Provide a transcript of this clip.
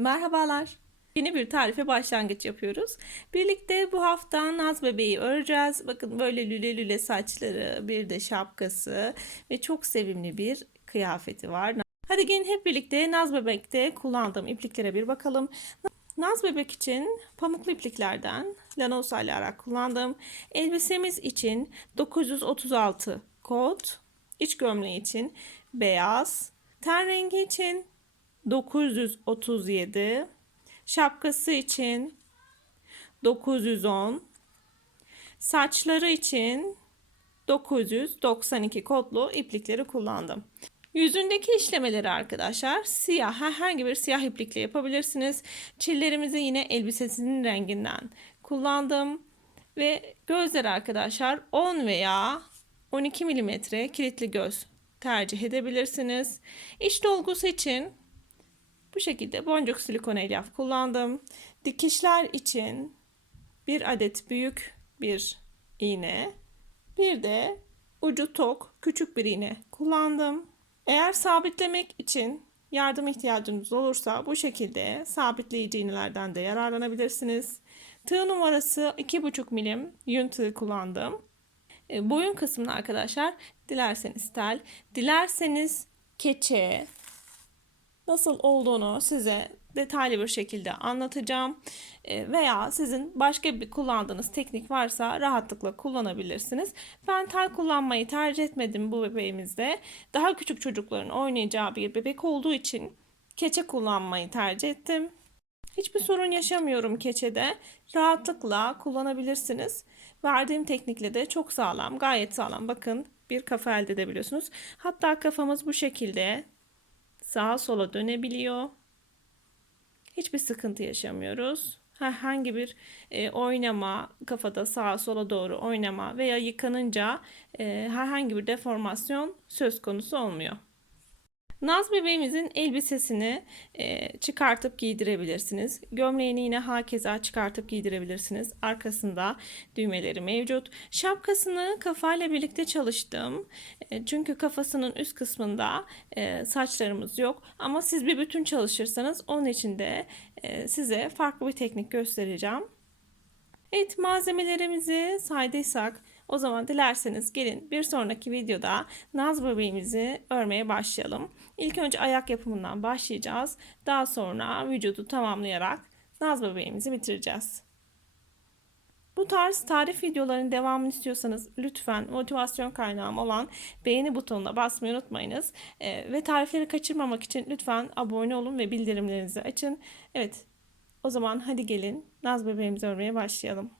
Merhabalar. Yeni bir tarife başlangıç yapıyoruz. Birlikte bu hafta Naz bebeği öreceğiz. Bakın böyle lüle lüle saçları, bir de şapkası ve çok sevimli bir kıyafeti var. Hadi gelin hep birlikte Naz bebekte kullandığım ipliklere bir bakalım. Naz bebek için pamuklu ipliklerden Lanos alarak kullandım. Elbisemiz için 936 kot, iç gömleği için beyaz, ten rengi için 937 şapkası için 910 saçları için 992 kodlu iplikleri kullandım. Yüzündeki işlemeleri arkadaşlar siyah herhangi bir siyah iplikle yapabilirsiniz. Çillerimizi yine elbisesinin renginden kullandım. Ve gözler arkadaşlar 10 veya 12 milimetre kilitli göz tercih edebilirsiniz. İç dolgusu için bu şekilde boncuk silikon elyaf kullandım. Dikişler için bir adet büyük bir iğne, bir de ucu tok küçük bir iğne kullandım. Eğer sabitlemek için yardım ihtiyacınız olursa bu şekilde sabitleyici iğnelerden de yararlanabilirsiniz. Tığ numarası 2,5 milim yün tığ kullandım. E, boyun kısmını arkadaşlar dilerseniz tel, dilerseniz keçe, nasıl olduğunu size detaylı bir şekilde anlatacağım. E, veya sizin başka bir kullandığınız teknik varsa rahatlıkla kullanabilirsiniz. Ben tel kullanmayı tercih etmedim bu bebeğimizde. Daha küçük çocukların oynayacağı bir bebek olduğu için keçe kullanmayı tercih ettim. Hiçbir sorun yaşamıyorum keçede. Rahatlıkla kullanabilirsiniz. Verdiğim teknikle de çok sağlam, gayet sağlam. Bakın bir kafa elde edebiliyorsunuz. Hatta kafamız bu şekilde sağa sola dönebiliyor. Hiçbir sıkıntı yaşamıyoruz. Herhangi bir e, oynama, kafada sağa sola doğru oynama veya yıkanınca e, herhangi bir deformasyon söz konusu olmuyor. Naz bebeğimizin elbisesini e, çıkartıp giydirebilirsiniz. Gömleğini yine hakeza çıkartıp giydirebilirsiniz. Arkasında düğmeleri mevcut. Şapkasını kafayla birlikte çalıştım. E, çünkü kafasının üst kısmında e, saçlarımız yok. Ama siz bir bütün çalışırsanız onun için de e, size farklı bir teknik göstereceğim. Evet malzemelerimizi saydıysak o zaman dilerseniz gelin bir sonraki videoda Naz bebeğimizi örmeye başlayalım. İlk önce ayak yapımından başlayacağız. Daha sonra vücudu tamamlayarak Naz bebeğimizi bitireceğiz. Bu tarz tarif videolarının devamını istiyorsanız lütfen motivasyon kaynağım olan beğeni butonuna basmayı unutmayınız. Ee, ve tarifleri kaçırmamak için lütfen abone olun ve bildirimlerinizi açın. Evet o zaman hadi gelin Naz bebeğimizi örmeye başlayalım.